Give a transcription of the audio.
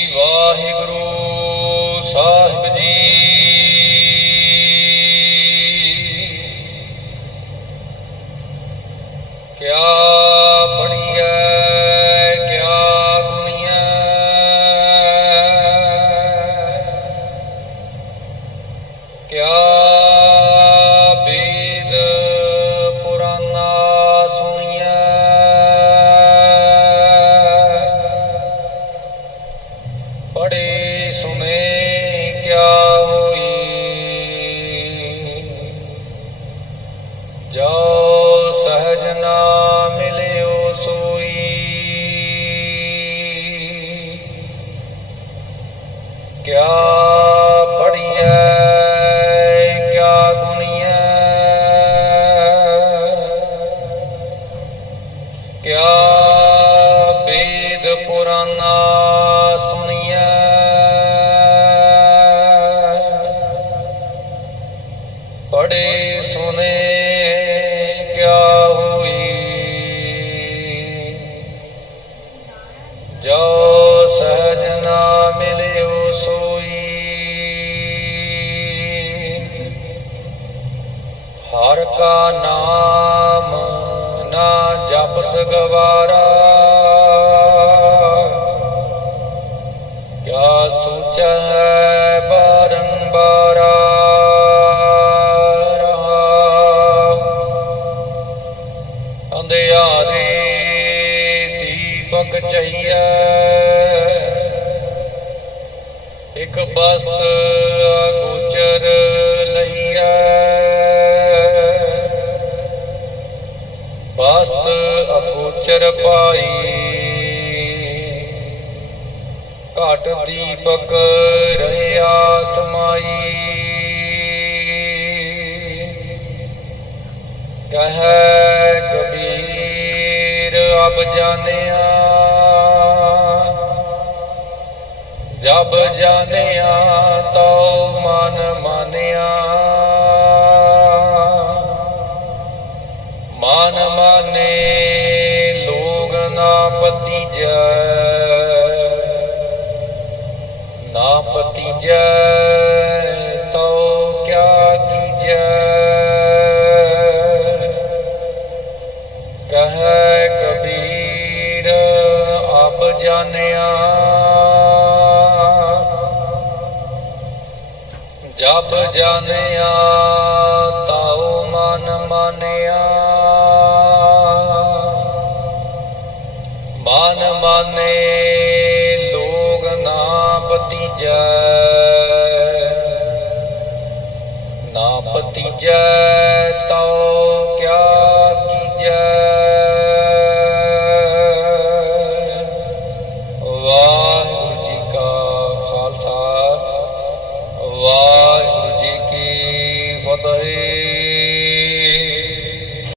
ਸ੍ਰੀ ਵਾਹਿਗੁਰੂ ਸਾਹਿਬ ਜੀ। ਕਿਆ ਪੜੀਐ ਕਿਆ ਗੁਣੀਐ। ਕਿਆ ਨਾ ਮਿਲਿਓ ਸੋਈ। ਕਿਆ ਪੜੀਐ ਕਿਆ ਗੁਣੀਐ। ਕਿਆ ਵੇਦ ਪੁਰਾਨਾ ਸੁਣੀਐ। ਪੜੇ ਸੁਨੇ ਜੋ ਸਹਜ ਨਾ ਮਿਲਿਓ ਸੋਈ। ਹਰ ਕਾ ਨਾਮ ਨਾ ਜਪਸ ਗਵਾਰਾ ਕਿਆ ਸੋਚ ਹੈ ਬਾਰੰਬਾਰਾ। ਅੰਧਿਆਰੇ ਦੀਪਕ ਚਹੀਐ ਇਕ ਬਸਤ ਅਗੋਚਰ ਲਈਐ ਬਸਤ ਅਗੋਚਰ ਪਾਈ। ਘਟ ਦੀਪਕ ਰਹਿਆ ਸਮਾਈ। ਕਹੈ ਕਬੀਰ, ਅਬ ਜਾਣਿਆ ਜਬ ਜਾਣਿਆ ਤਉ ਮਨ ਮਾਨਿਆ। ਮਨ ਮਾਨੇ ਲੋਗ ਨਾ ਪਤੀਜੈ ਨਾ ਪਤੀਜੈ ਤਉ ਕਿਆ ਕੀਜੈ। ਕਹੈ ਕਬੀਰ, ਅਬ ਜਾਣਿਆ ਜਪ ਜਾਣਿਆ, ਤਾਉ ਮਨ ਮਾਨਿਆ। ਮਨ ਮਾਨੇ, ਲੋਗ ਨਾ ਪਤੀਜੈ ਨਾ ਪਤੀਜੈ ਤਾਉ ਕਿਆ ਕੀਜੈ। ਵਾਹਿਗੁਰੂ ਜੀ ਕਾ ਖਾਲਸਾ, ਵਾਹਿ Bye.